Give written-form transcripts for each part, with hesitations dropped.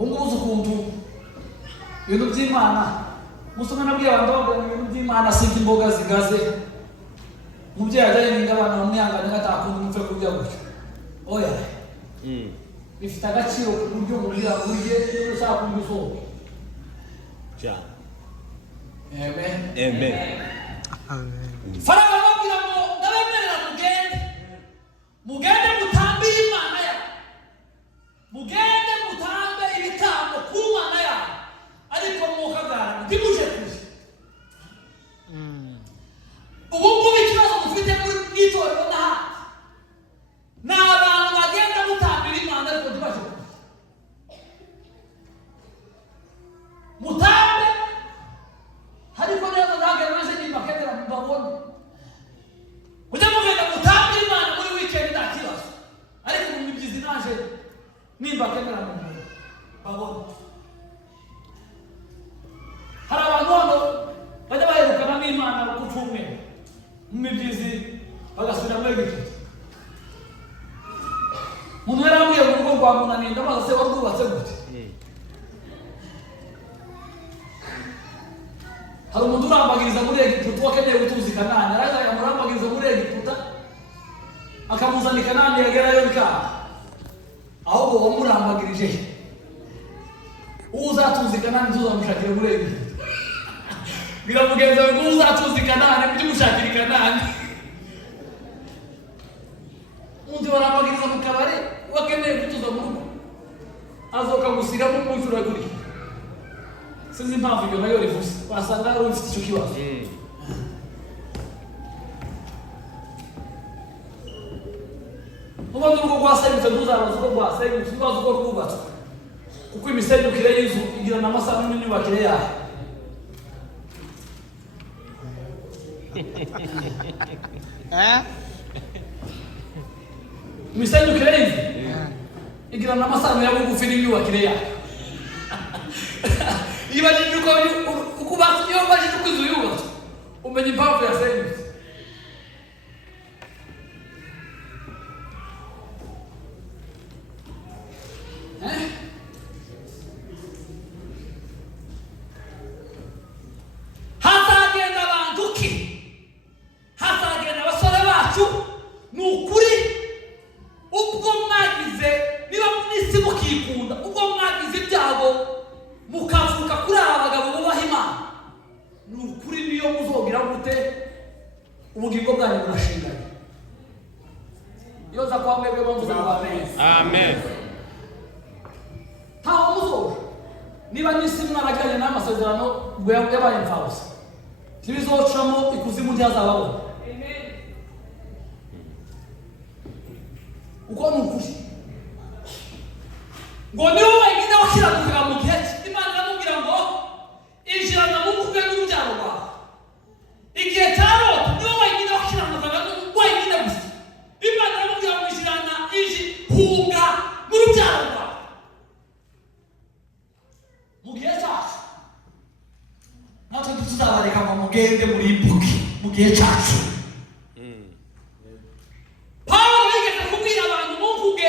unguze ukuntu ibintu by'Imana musome nabwiye abantu bavuga ibintu by'Imana sinzi imboga zigaze mubyeyi ajyanye n'ingabana bamwihangane gatakunda umupfe kurya gutyo oya bifite agaciro ku buryo mubwira burye iyo ushaka kurya usohoka cyane. amen Amen. Farawo ababwira ngo ndabemerera mugende mutambire Imana yawe, mugende mutambe ibitambo ku Mana yawe, ariko mukagarama ntimuje kure. Ubu ngubu ikibazo mufite mw'itorero n'ahandi ni abantu bagenda mutambira Imana ariko ntibaje kure. Mutambe ariko neza ntabwo maze nimbakemera mbabone. Ujya mugenda mutambe Imana muri weekend nta kibazo, ariko mu mibyizi naje nimbakemera mbabone. Hari abantu hano bajya baherukana n'Imana ku cyumweru mu mibyizi bagasubira muri Egiputa. Umuntu yarambwiye mu rugo rwa Munani ndabaza se warwubatse gute? Hari umuntu urambagiriza muri Egiputa wakeneye gutuza i Kanani, araza akamurambagiriza muri Egiputa akamuzana i Kanani yagerayo bikanga. Ahubwo wamurambagirije uzatuza i Kanani tuzamushakira muri Egiputa. Biramugenza ngo uzatuza i Kanani byumushakira i Kanani. Undi warambagiriza mu kabari wakeneye gutuza mu rugo azoka gusigamo kumufura kuri. Sinzi impamvu ibyo nayo rivuze wasanga ari ufite icyo kibazo. Ubundi urugo rwasenyutse ntuzabaza uko rwasenyutse, ubaza uko rwubatswe, kuko imisenyukire y'inzu igirana amasaha n'imyubakire yayo. Imisenyukire y'inzu igirana amasaha ya bugufi n'imyubakire yayo. Ibajije uko basubiye ubajije uko inzu yubatswe umenya impamvu yasenyutse. Hazagenda abantu ki? Hazagenda abasore bacu ni ukuri ubwo mwagize niba mwisi mukikunda ubwo mwagize ibyago mukavuka kuri aba bagabo bubaha Imana, ni ukuri niyo muzogira gute ubugingo bwanyu burashinganye. Iyo za kwa mwebwe bamuze ngo amen. Amen. Ntaho muzoja niba n'isi mwaragiranye n'amasezerano ngo yabaye imfabusa, ntibizocamo ikuzimu ntihazababona. Uko ni ukuri ngo niwe wenyine wakiranukaga mu gihe cye. Imana iramubwira ngo injirana mu bukwe n'urubyaro rwawe. Igihe cya Loti niwe wenyine wakiranukaga wenyine gusa. Imana iramubwira ngo injirana hunga n'urubyaro rwawe. Mu gihe cyacu natwe tuzabareka ngo mugende muri imbuga mu gihe cyacu. Pawulo yigeze kubwira abantu muvuge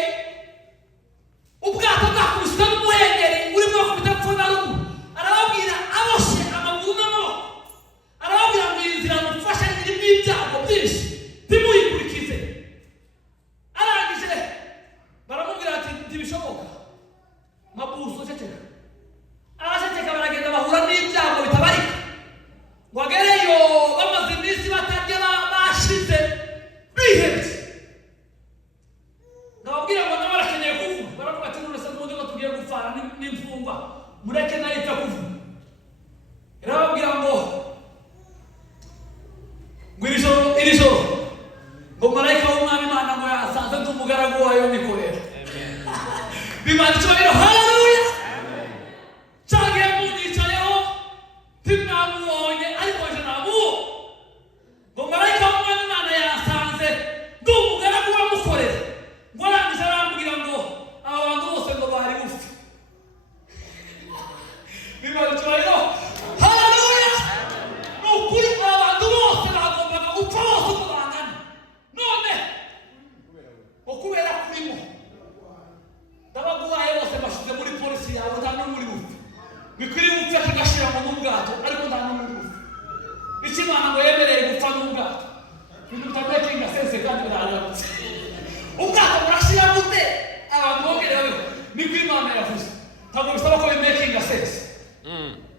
ubwato bwakubiswe n'umuhengeri urimo bakubita epfo na ruguru, arababwira aboshye amaguru n'amaboko, arababwira ngo iyi nzira mufashe irimo ibyago byinshi ntimuyikurikize. Arangije baramubwira ati ntibishoboka, mabuso ceceka. Araceceka, baragenda bahura n'ibyago bitabarika ngo agereyo bamaze iminsi batarya bashize bihebye. Ndababwira ngo nabo barakeneye kuvuga, baravuga ati none se mundi ngo tugiye gupfana n'imfungwa mureke nayo ipfa kuvuga. Irababwira ngo iri joro ngo marayika w'Umwami Imana ngo yasanze ndi umugaragu wayo nikorera. Bimana icyubahiro, haleluya. Cyagiye munyicayeho ntimwamubonye ariko nje namuwo ngo marayika w'Umwami Imana yasanze ndi umugaragu wamukorera. Ngo arangije arambwira ngo aba bantu bose ngo bari bupfe. Bimana icyubahiro, haleluya. Ni ukuri aba bantu bose bagombaga gupfa bose uko bangana, none ngo kubera kurimo ndabaguhaye bose bashize muri niko Imana yavuze ntabwo bisaba ko making a sense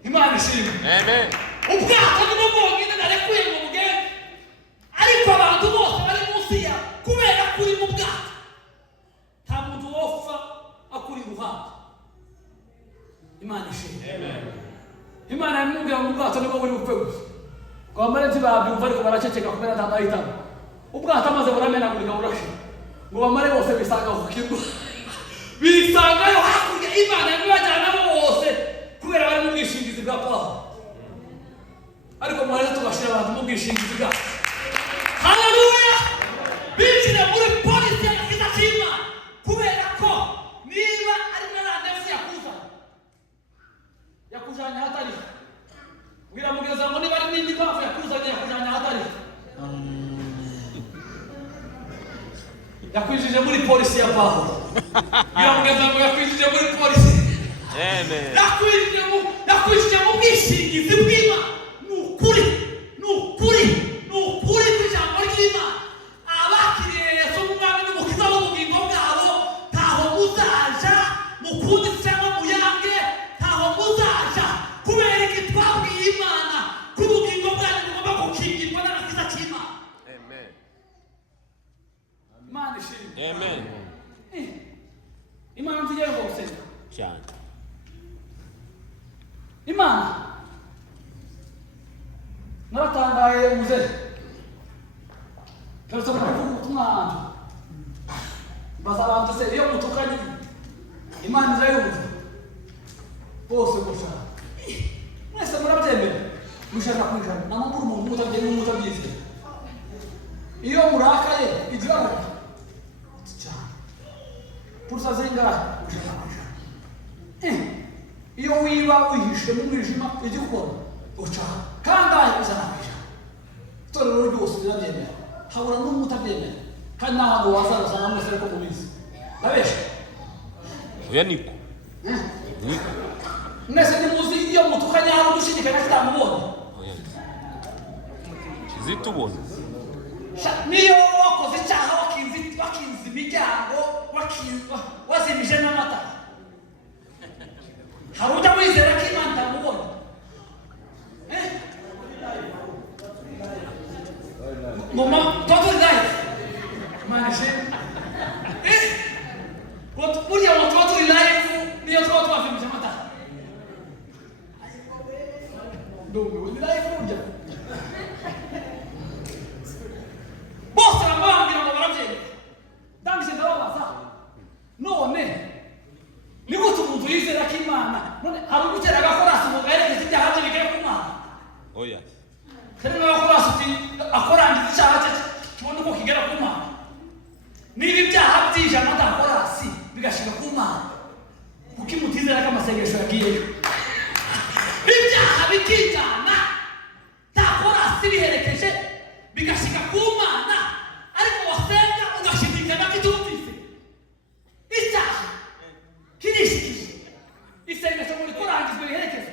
Imana ishimwe Amen. ubwato nibwo bwonyine narekuye mu bugende ariko abantu bose bari munsi ya kubera kuri mu bwato nta muntu wopfa akuri iruhande Imana ishimwe Imana yamubwira mu bwato nibwo buri bupfe gusa kwa marenti babyumva ariko baraceceka kubera nta mahitamo ubwato amaze buramenagurika burashira ngo bamare bose bisanga ku kigo bisangayo hakurya Imana yabibajyana bose kubera bari mu bwishingizi bwa Pawulo ariko mwareze tubashira abantu mu bwishingizi bwa haleluya binjire muri polisi y'agakiza k'Imana kubera ko niba ari narandefu yakujanye hatari wiramugeza ngo niba ari n'indi mpamvu yakuzanye yakujanye hatari yakwijije muri polisi ya Pawulo wiramugeza ngo yakwijije muri polisi Amen. yakwijije mu bwishingizi bw'Imana n'ukuri kw'ijambo ry'Imana abakiriye Yesu nk'umwami n'umukiza w'ubugingo bwabo ntaho muzaja mukundi cyangwa muyange ntaho muzaja kubera ko twabwiye Imana ko ubugingo bwanyu bugomba gukingirwa n'agakiza k'Imana. Amen. Imana ishimwe. Amen. Imana nzigere ngo gusenga cyane Imana naratangaye muzehe keretse ko kuvuga ubutumwa hanze mbaza abantu se iyo mutukanye Imana izayumva bose gusa mwese murabyemera mushaka kwishana n'amakuru umuntu mutabyemera n'umutabyize iyo murakaye igira ngo cyane pursa zingahe mushaka kwishana iyo wiba wihishe mu mwijima ijya ukora uca kangahe uzana kwishana itorero ryose rirabyemera habura n'umwe utabyemera kandi ntabwo wazarusanga mwese ariko mubizi babesha oya niko mwese nimuzi iyo mutukanye hari udushidikanya tutamubonye zitubona niyo wakoze icyaha wakinze imiryango wazimije n'amatara hari ujya wizera ko Imana itamubona mama toto live Imana ishimwe burya ngo tuba turi live niyo tuba twazimije amatara ndumiwe ni live burya bose bambwira ngo barabyemera ndangije ndababaza none ni gute umuntu yizera ko Imana none hari ugutera agakorasi ngo gaherekeze ibyaha bye bigere ku Mana oya kandi n'agakorasi uti akorangiza icyaha cye tubone uko kigera ku Mana niba ibyaha by'ijana adakorasi bigashika ku Mana kuko imutizera ko amasengesho yagiyeyo ibyaha bikijyana ntakorasi biherekeje bigashika ku Mana ariko wasenga ugashidikana ko itumvise icyaha kirishikije isengesho muri kurangizwa riherekeze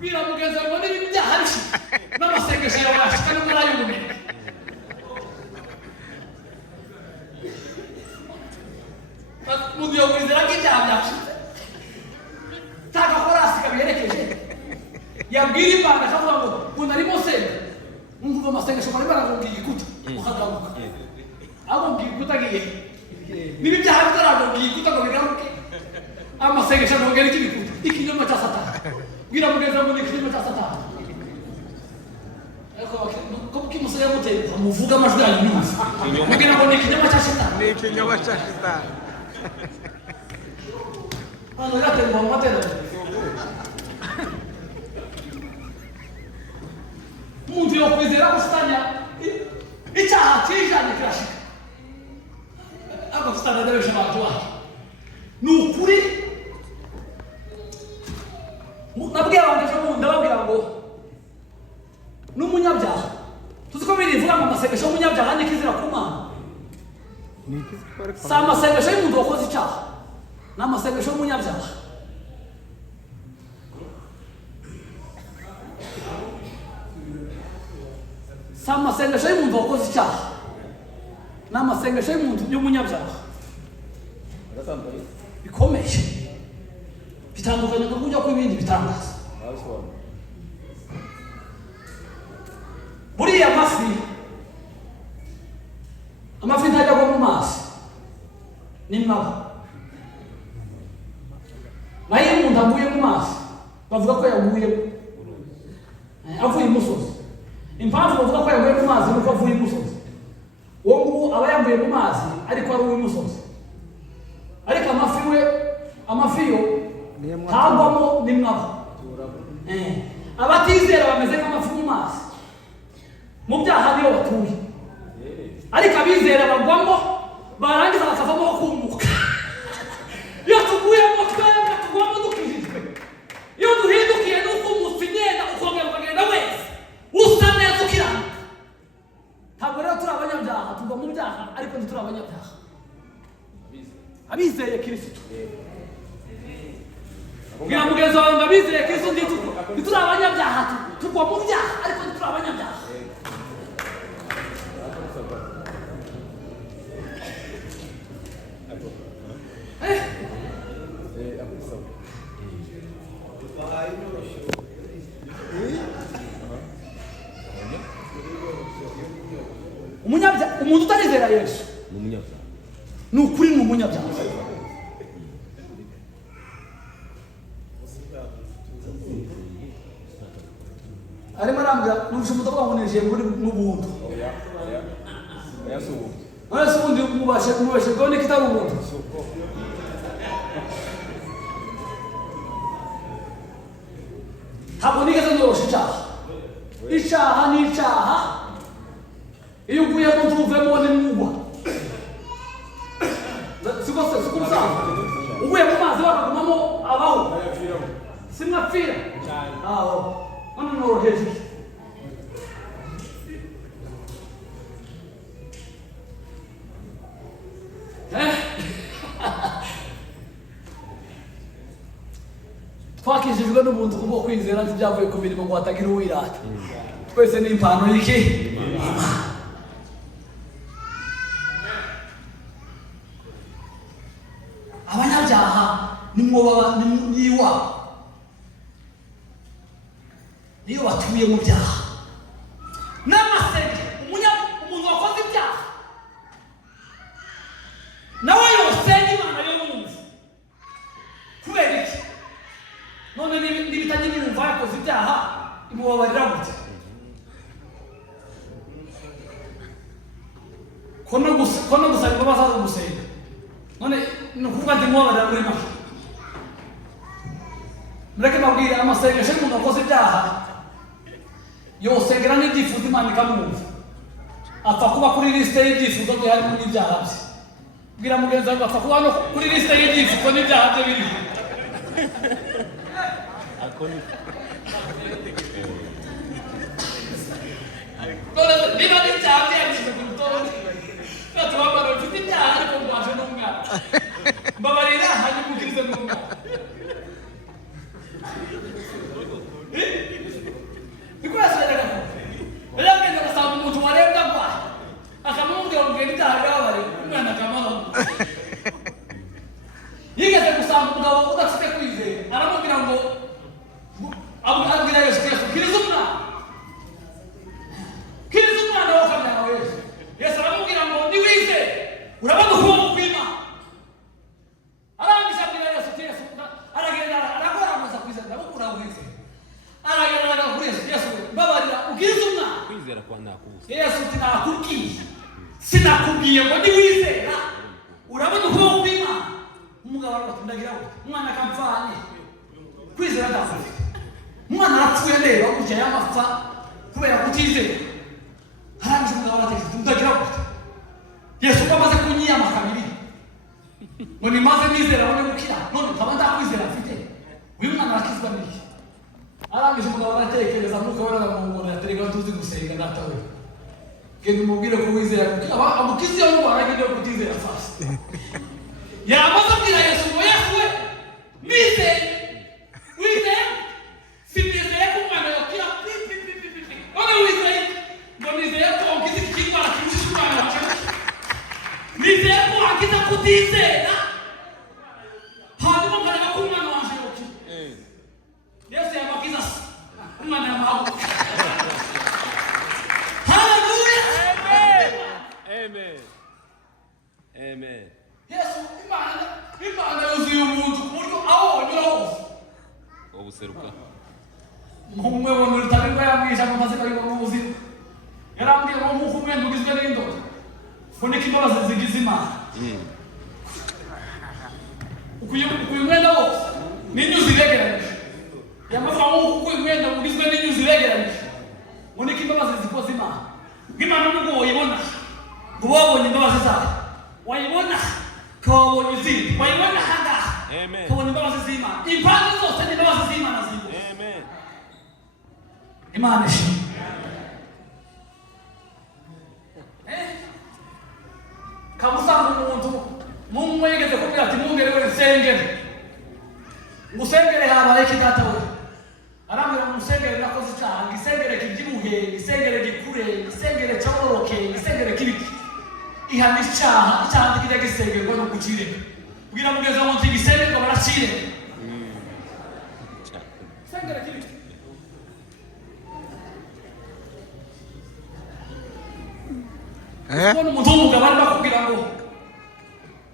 biramugeza ngo niba ibyaha bishika n'amasengesho yawe yashika n'umwe arayumumenya mugiye kwizera ko ibyaha byashitse ntagakorasi kabiherekeje yabwira Imana akavuga ngo umuntu arimo senga umva amasengesho bari baragubwiye igikuta ukagaruka abubwiye igikuta agiye niba ibyaha bitaragubwiye igikuta ngo bigaruke amasengesho agongera ik'ibikuta ikinyoma cya Satani bwira mugeza ngo ni ikinyoma cya Satani ko kimusaya muteye muvuga amajwi yanyu nyumva mubwira ngo ni ikinyoma cya Satani ni ikinyoma cya Satani hano yaterwa mu materaniro umuntu yo kwizera gusitanya icyaha kijanye kirashika ako gusitanya ndabesha abantu bacu ni ukuri nabwiye abantu ejo bundi ndababwira ngo n'umunyabyaha tuzi ko birivuga ngo amasengesho y'umunyabyaha ni ikizira ku Mana si amasengesho y'umuntu wakoze icyaha ni amasengesho y'umunyabyaha si amasengesho y'umuntu wakoze icyaha ni amasengesho y'umuntu y'umunyabyaha bikomeye bitandukanye no kujya ku bindi bitangaza. Buriya amafi ntajya agwa mu mazi ni mwaba nayo umuntu avuye mu mazi bavuga ko yaguye avuye imusozi. Impamvu bavuga ko yaguye mu mazi nuko avuye imusozi, uwo nguwo aba yaguye mu mazi ariko ari uw'imusozi. Ariko amafi yo ntagwamo ni mwaba. Abatizera bameze nk'amafi mu mazi, mu byaha niyo batuye, ariko abizera bagwamo barangiza bakavamo bakumuka. Iyo tuguyemo twebwe tugwamo dukijijwe, iyo duhindukiye nuko umusinyenda ukongera ukagenda wese usa neza ukiranuka. Ntabwo rero turi abanyabyaha, tugwa mu byaha ariko ntituri abanyabyaha. Abizeye Kristo, bwira mugenzi wawe ngo abizeye Kristo ntituri abanyabyaha, tugwa mu byaha ariko ntituri abanyabyaha. Umuntu utarizera Yesu ni ukuri ni umunyabyaha. Arimo arambwira n'ubushobozi bwaboneje muri n'ubuntu. Ariko ubundi mubashe gone kitari ubuntu. Ntabwo nigeze ndorosha icyaha. Icyaha ni icyaha. Iyo uguye mu ntuvemo ni mugwa. Siko musaza. Uguye mu mazi bakagumamo abaho. Simwapfira. Aho. Ano noroheje. Twakijijwe n'ubuntu kubwo kwizera ntibyavuye ku mirimo ngo hatagira uwirata. Twese ni impano y'iki? Imana. Abanyabyaha niyo batuye mu byaha. N'amasenge umuntu wakoze ibyaha nawe yosenga Imana yo mwumva. Kubera iki? None n'ibitagira imyumva yakoze ibyaha imubabarira gute? Kono gusaba imbabazi ari ugusenga. None ni ukuvuga ndi mubabarira muri make. Mureke mbabwire amasengesho y'umuntu wakoze ibyaha yosengera n'ibyifuzo Imana ikamwumva. Apfa kuba kuri lisite y'ibyifuzo bye harimo n'ibyaha bye. Bwira mugenzi wawe apfa kuba no kuri lisite y'ibyifuzo n'ibyaha bye biri. Niba n'ibyaha bye yabishyize ku rutonde, natubabara ufite ibyaha ariko mbashe n'umwana. Mbabarira hanyuma umukirize n'umwana. Bikurasiraga ko rero ngenda gusanga umuntu warebye agwaye akamubwira ngo ngende itaha ryabari umwana akamara. Yigeze gusanga umugabo udafite kwizera aramubwira ngo abwira Yesu kiriza umwana wo kamera wa Yesu. Yesu aramubwira ngo niwize urabona ukuboko kw'Imana. Arangije abwira Yesu aragenda aragoramuza kwizera ndabukura wize. Aragenda kuri Yesu mbabarira ubwiza umwana. Kwizera kwa nakubuza. Yesu tinakubwiye. Sinakubwiye ngo niwizera urabona ukuboko kw'Imana. Umugabo aravuga ndagira ngo umwana akamfanye. Kwizera ndafite. Umwana arapfuye ndeba kujya yamapfa kubera kutizera. Arangije umugabo arategeka ndagira ngo Yesu amaze kunyiyama kabiri. Ngo nimaze nizera abone gukira none nkaba ndakwizera mfite. Uyu mwana arakizwa n'iki? Arangije umugabo aratekereza nuko baramungora yaterega tuzi gusenga ndatawe. Genda umubwire ko wizera amukizi yo ngo aragende kutizera fast. Yamaze kubwira Yesu ngo Yesu we nizeye sinizeye ko umwana yakira none wizeye ngo nizeye ko ugize ikimara cy'umwana wacu nizeye ko wagize kutizera seruka umwe wona utarimba yamwisha ngo maze kari mu buzima yarambwiye ngo nk'uko umwenda ugizwe n'indodo funika imbabazi zigize Imana ukuye umwenda wose n'inyuzi iregeranyije yamavuga ngo uko umwenda ugizwe n'inyuzi iregeranyije funika imbabazi zikoze Imana bw'Imana nubwo wayibona ngo wabonye imbabazi zayo wayibona kawabonye izindi wayibona hangaha kabona imbabazi z'Imana impande zose ni imbabazi z'Imana zibona Imana ishimwe kamusanga umuntu mumwe yigeze kubwira ati mungere we nsengere ngusengere habaye kidata we arambwira ngo musengere nakoze icyaha ngisengere kibyibuhe ngisengere gikure ngisengere cyororoke ngisengere kibiki ihana icyaha ndikijya gisengerwa no kucireka kugira mugeze ngo ntigisengerwa baracireka sengere kibiki kubona umuntu w'umugabo arimo akubwira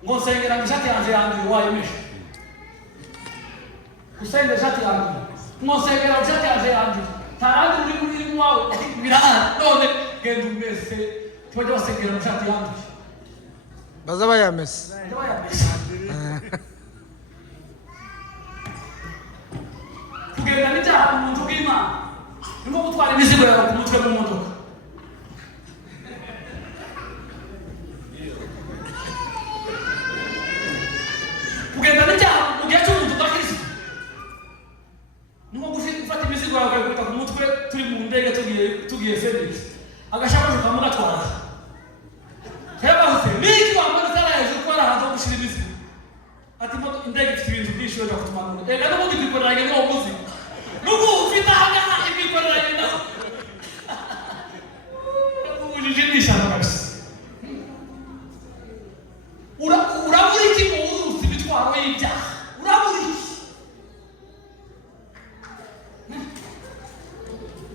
ngo nsengera ngo ishati yanjye yanduye wayemeje gusengera ishati yanduye nsengera ngo ishati yanjye yanduye nta randi ruri mu wawe birahari none genda umese tubajya basengera ngo ishati yanduye baza bayamese kugenda n'icyaha mu muntu bw'Imana ni nko gutwara imizigo yawe ku mutwe w'imodoka kugenda n'icyaha mu gihe cy'umuntu udakirisitu ni nko gufata imizigo yawe ukayikubita ku mutwe turi mu ndege tugiye serivisi agashakoshi kamugatwara kebahuse niki wambara itara hejuru ko ari ahantu ho gushyira imizigo ati indege ifite ibintu byinshi wajya kutumanura reka n'ubundi kwikoreranye n'uwo muzigo n'ubu ufite ahangaha ikwikoreranye nawe ubujiji ni ishyamba kabisa urabura iki mu wuzi imitwaro y'ibyaha urabura iki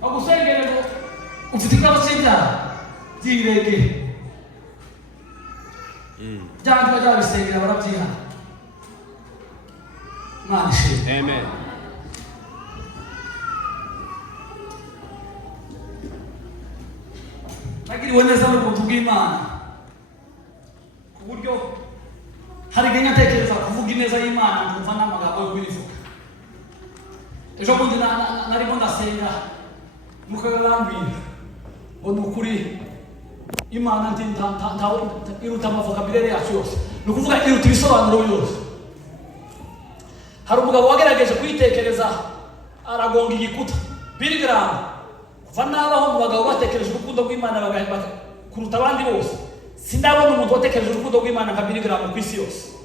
bagusengere ngo ufite ikibazo cy'ibyaha byirege byandika byabisengera barabyihana Imana ishimwe amen nagiriwe neza n'ubuntu bw'Imana ku buryo hari igihe nyatekereza kuvuga ineza y'Imana nkumva n'amagambo yo kuyivuga ejo bundi narimo ndasenga mukarambwira ngo ni ukuri Imana iruta amavokabulere yacu yose ni ukuvuga iruta ibisobanuro byose hari umugabo wagerageje kuyitekereza aragonga igikuta Billy Graham kuva nabaho mu bagabo batekereje urukundo rw'Imana kuruta abandi bose sindabona umuntu watekereje urukundo rw'Imana nka Billy Graham ku isi yose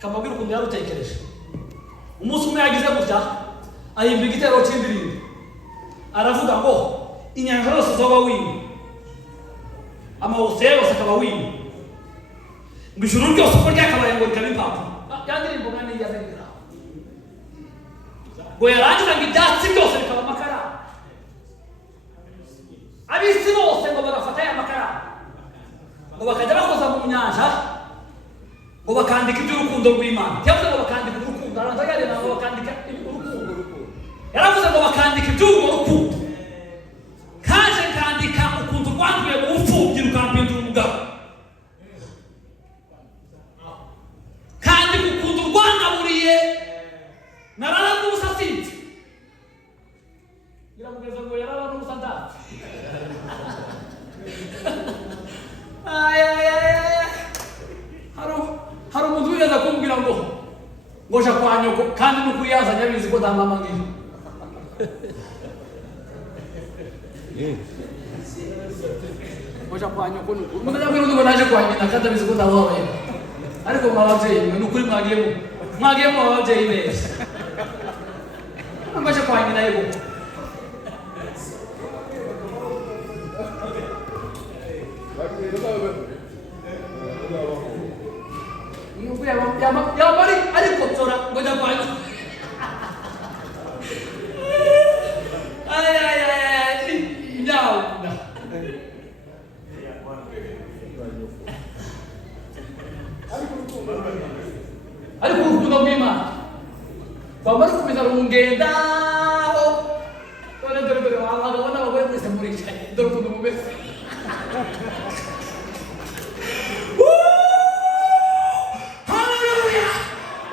kamubwira ukuntu yarutekereje umunsi umwe yagize gutya ahimba igitero cy'indirimbo aravuga ngo inyanja zose zoba wimye amawose yose akaba wimye ngo ijuru ryose uko ryakabaye ngo rikaba impamvu yandirimbo ngani yazengira ngo yarangiza ngo ibyatsi byose bikaba amakara abisi bose ngo bagafata aya makara ngo bakajya bakoza mu nyanja ngo bakandika iby'urukundo rw'Imana yavuze ngo bakandika urukundo aranza yareba ngo bakandika urukundo yaravuze ngo bakandika iby'urwo rukundo kaje kandika ukuntu rwanduye mu bupfubyi rukampindura umugabo kandika ukuntu rwanaburiye narara n'ubusa sinzi biramugeza ngo yarara n'ubusa ndapfa hari umuntu wigeze kumbwira ngo nja kwa nyoko kandi n'ukuri yazanye abizi ko nta mama ngira nja kwa nyoko n'ukuri umuntu ajya ngo naje kwa nyina kandi abizi ko ntababaye ariko mwababyeyi mwe n'ukuri mwagiyemo ababyeyi neza nje kwa nyina yego yamari ariko tora ngo njya kwa nyoko nyawunda ariko urukundo rw'Imana bamara kumeza rungendaho dore abagabo n'abagore mwese muricaye dore ukuntu mumeze haleluya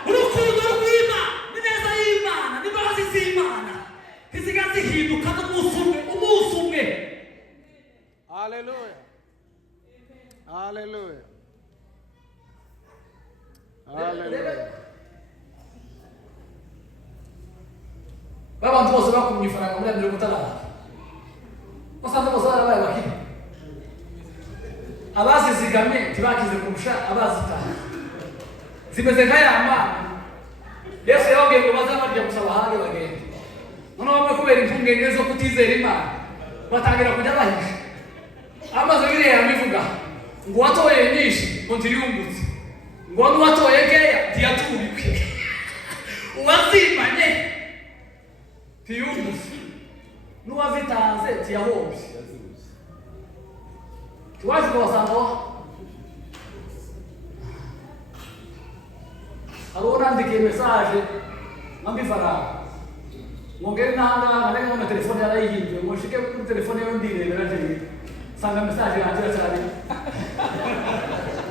urukundo rw'Imana n'ineza y'Imana n'imbabazi z'Imana ntizigera zihinduka n'umunsi umwe Hallelujah. Hallelujah. Hallelujah. Abantu bose bakumye ifaranga muri Amerika utarara basanze bose barabaye bakiri abazizigamye ntibakize kurusha abazitaha zimeze nka ya mana Yesu yababwiye ngo bazabarya gusa bahage bagende noneho bamwe kubera impungenge zo kutizera Imana batangira kujya bahisha amaze biriya bivuga ngo watoye nyinshi ngo ntiriyungutse ngo n'uwatoye keya ntiyatubikwe uwazimanye ntiyungutse n'uwazitanze ntiyahombye tiwaje kubasanga hari unandikiye mesaje nkambifaranga ngongere nanga nari na telefone yarayihinduye ngo nshike kuri telefone yo ndirebera njye sanga mesaje yanjye cyane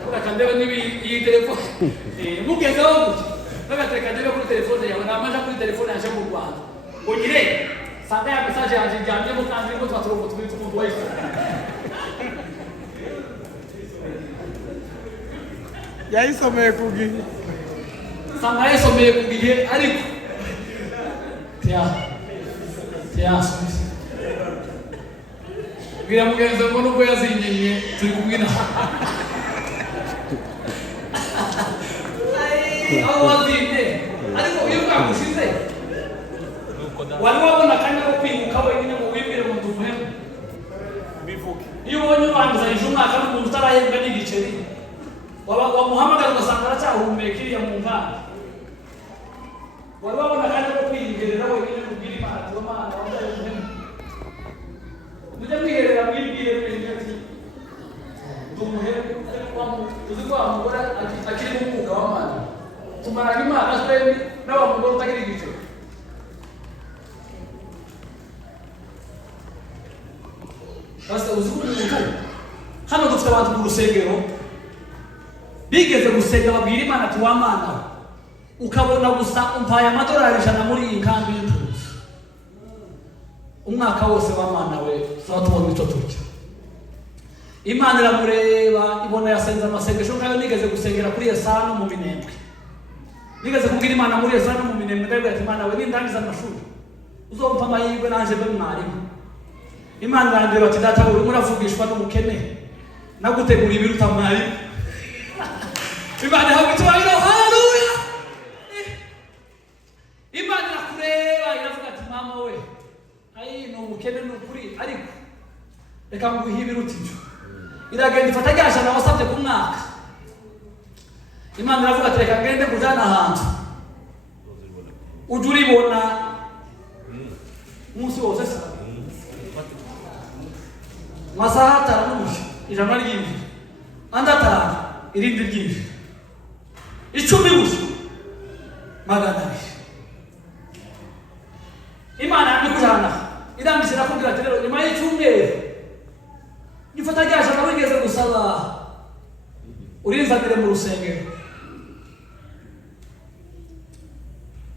urakandeba nibi iyi telefone mugezaho gutya bagateka njye kuri telefone yawe namaje kuri telefone yaje mu Rwanda ngo nyire sanga ya mesaje yanjye njyamye mu kandi ngo twaturongo tubitse umuntu wese Yayisomeye kugihe. Sanga yayisomeye kugihe ariko bwira mugenzi ngo nubwo yazinyenye turi kumwina aho wazinye ariko iyo bwagushize wari wabona akanya ko kwibuka wenyine ngo wibwire ngo tumuhemu bivuge iyo ubonye urangizanyije umwaka n'umuntu utarahembwa n'igiceri wamuhamagara ugasanga aracyahumeka iriya mu nkanda wari wabona akanya ko kwiyongerera wenyine kubwira Imana ati Mana wambaye umuhemu tujya mwiherera mwibwire wenyine ati tumuhemu uzi ko wa mugore akiri mu mwuka w'Imana tumarana Imana twembi n'awa mugore utagira igiceri basi uzi ko umuntu hano dufite abantu mu rusengero bigeze gusenga babwira Imana ati wa Mana ukabona gusa umpaye amadolari 100 muri iyi nkambi y'impunzi umwaka wose wa Mana we tubona icyo turya Imana iramureba ibona yasenze amasengesho nkayo nigeze gusengera kuri Yesano mu Minembwe nigeze kubwira Imana muri Yesano mu Minembwe ndabwira ati Imana we nindangiza amashuri uzompa amahirwe nanje be mwarimu Imana irandeba ati data we muravugishwa n'umukene nagutegura ibiruta mwarimu Imana habitwayo haleluya Imana irakureba iravuga ati mama we ayi no umukene n'ukuri ariko reka nguhe ibiruta ibyo iragenda ifata ryashana wasabye ku mwaka Imana iravuga ati reka ngende kujana ahantu uje uribona umunsi wose masaha 5 ijana ry'imvi andatara irindi ry'imvi 10 gusa magana Imana yandikujana irambisira kugira ati rero nyuma y'icyumweru gifata ryashana wigeze gusaba urinzanire mu rusengero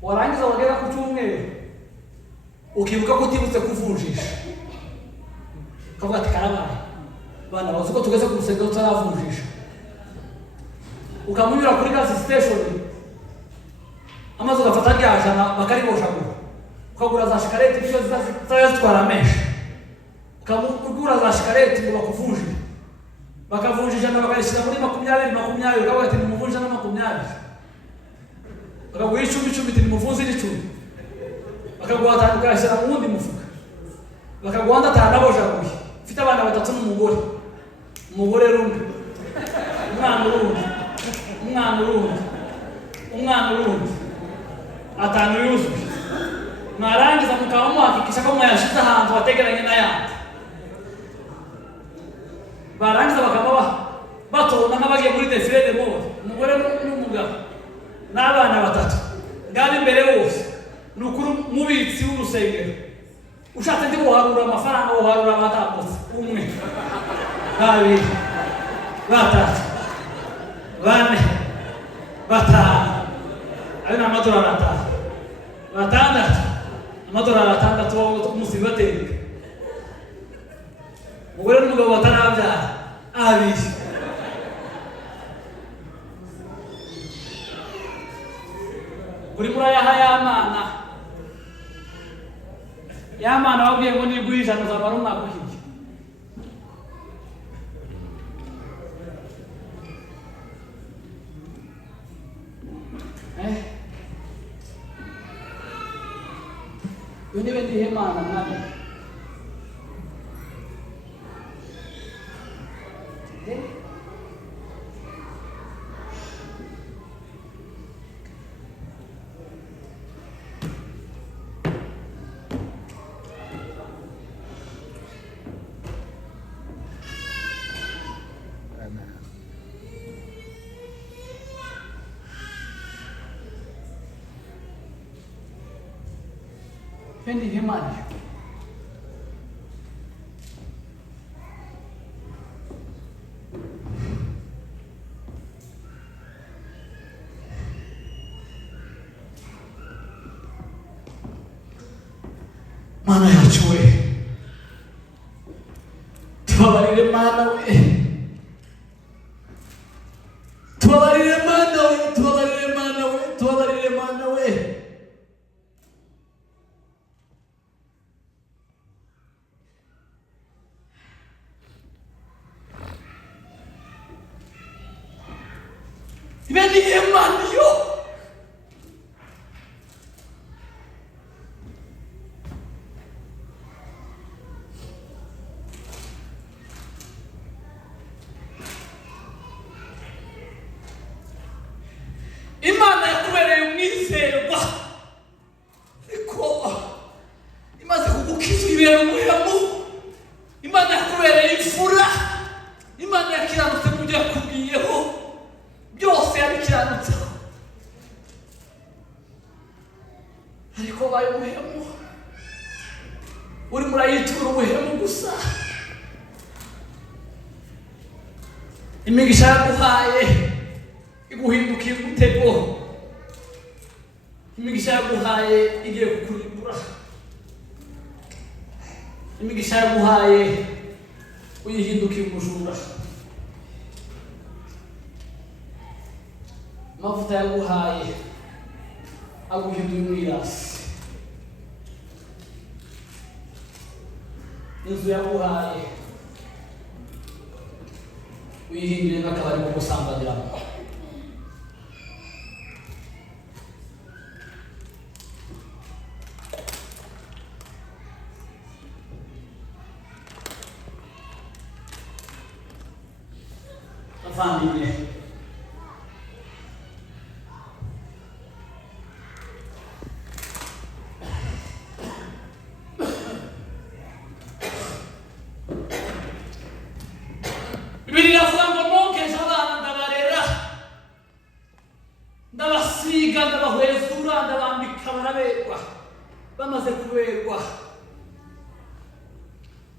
warangiza wagera ku cyumweru ukibuka ko utibutse kuvunjisha kavuga ati karabaye bana bazi ko tugeze ku rusengero tutaravunjisha ukamunyura kuri gas station amaze ugafata ryashana bakariboshagura ukagura za shikareti nizo zitwara menshi ukagura za shikareti ngo bakuvunjire bakavunjisha na bakarishyira muri 20 ukavuga ati nimuvunjisha na 20 bakaguha 10 ati nimuvunze n'icumi bakaguha 5 ukayashyira mu wundi mufuka bakaguha 5 nabojaguye ufite abana 3 n'umugore rumwe umwana urundi 5 yuzuye mwarangiza mukaba muhakikisha ko mwayashize ahantu hategeranye n'ayandi barangiza bakaba batona nk'abagiye muri defile de mort umugore n'umugabo n'abana 3 ngabe imbere bose nukuri mubitsi w'urusengero ushatse ndi guharura amafaranga uharura amatambutse umwe babiri batatu bane batanu ayo ni amadolari atanu batandatu amadolari atandatu umusizi batereka umugore n'umugabo batarabyara abiri uri murayaha y'amana wabwiye ngo niguhe ijana uzamara umwaka uhiye iyo niwe ndihe mana mwami Pendi himani. Mana yacu we, tubabarire mana we, tubabarire mana we, tubabarire mana we, tubabarire mana we. Vedi che mangio! Imana yakubereye umwizerwa ariko imaze kugukiza ibera umuhemu. Imana yakubereye imfura. Imana yakiranutse mu byo yakubwiyeho byose yabikiranutseho ariko baye umuhemu uri murayitura umuhemu gusa. Imigisha yaguhaye iguhindukira umutego. Imigisha yaguhaye igiye kukurimbura. Imigisha yaguhaye uyihindukira umujura. Amavuta yaguhaye aguhindura umwirasi. Inzu yaguhaye uyihindure nk'akabari ko gusambaniramo. Avandimwe, Bibiliya avuga ngo nonkeje abana ndabarera, ndabasiga, ndabahwezura, ndabambika baraberwa. Bamaze kuberwa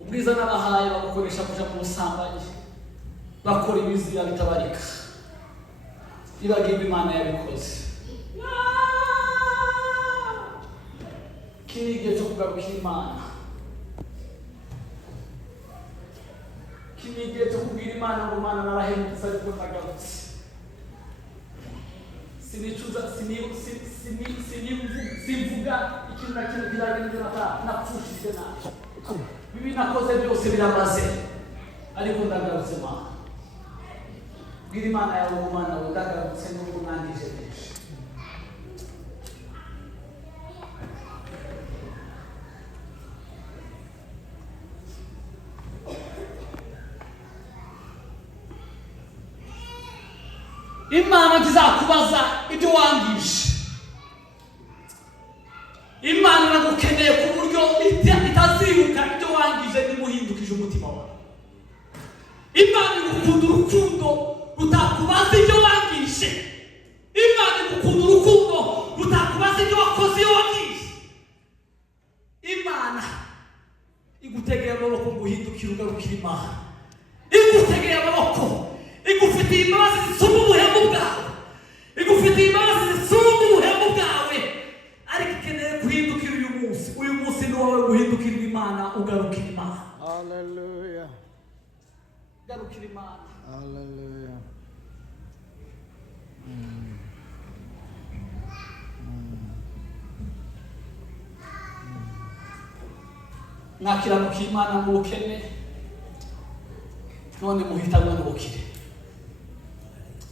ubwiza nabahaye bagukoresha kuja mu busambanyi, bakora ibizira bitabarika. Ibagirwa Imana yabikoze. Iki ni igihe cyo kugarukira Imana. Iki ni igihe cyo kubwira Imana ngo Mana narahemutse ariko nagarutse. Sinicuza, simvuga ikintu na kimwe kirage n'ibyo napfushije nabi. Bibi nakoze byose biramaze ariko ndagarutse Mana. Bwira Imana yawe ngo Mana we ndagarutse n'ubwo nangije byinshi. Imana tizakubaza ibyo wangije. Imana iragukeneye ku buryo itazibuka ibyo wangije nimuhindukije umutima wawe. Imana igukunda urukundo rutakubaza ibyo wangije. Imana igukunda urukundo rutakubaza ibyo wakoze iyo wangije. garukira Imana igutegeye amaboko igufitiye imbabazi zisumba ubuhemu bwawe igufitiye imbabazi zisumba ubuhemu bwawe ariko ikeneye guhindukira uyu munsi ni wowe guhindukira Imana ugarukira Imana Hallelujah. garukira Imana Hallelujah. mwakiranuka Imana mu bukene none muhitanwa n'ubukire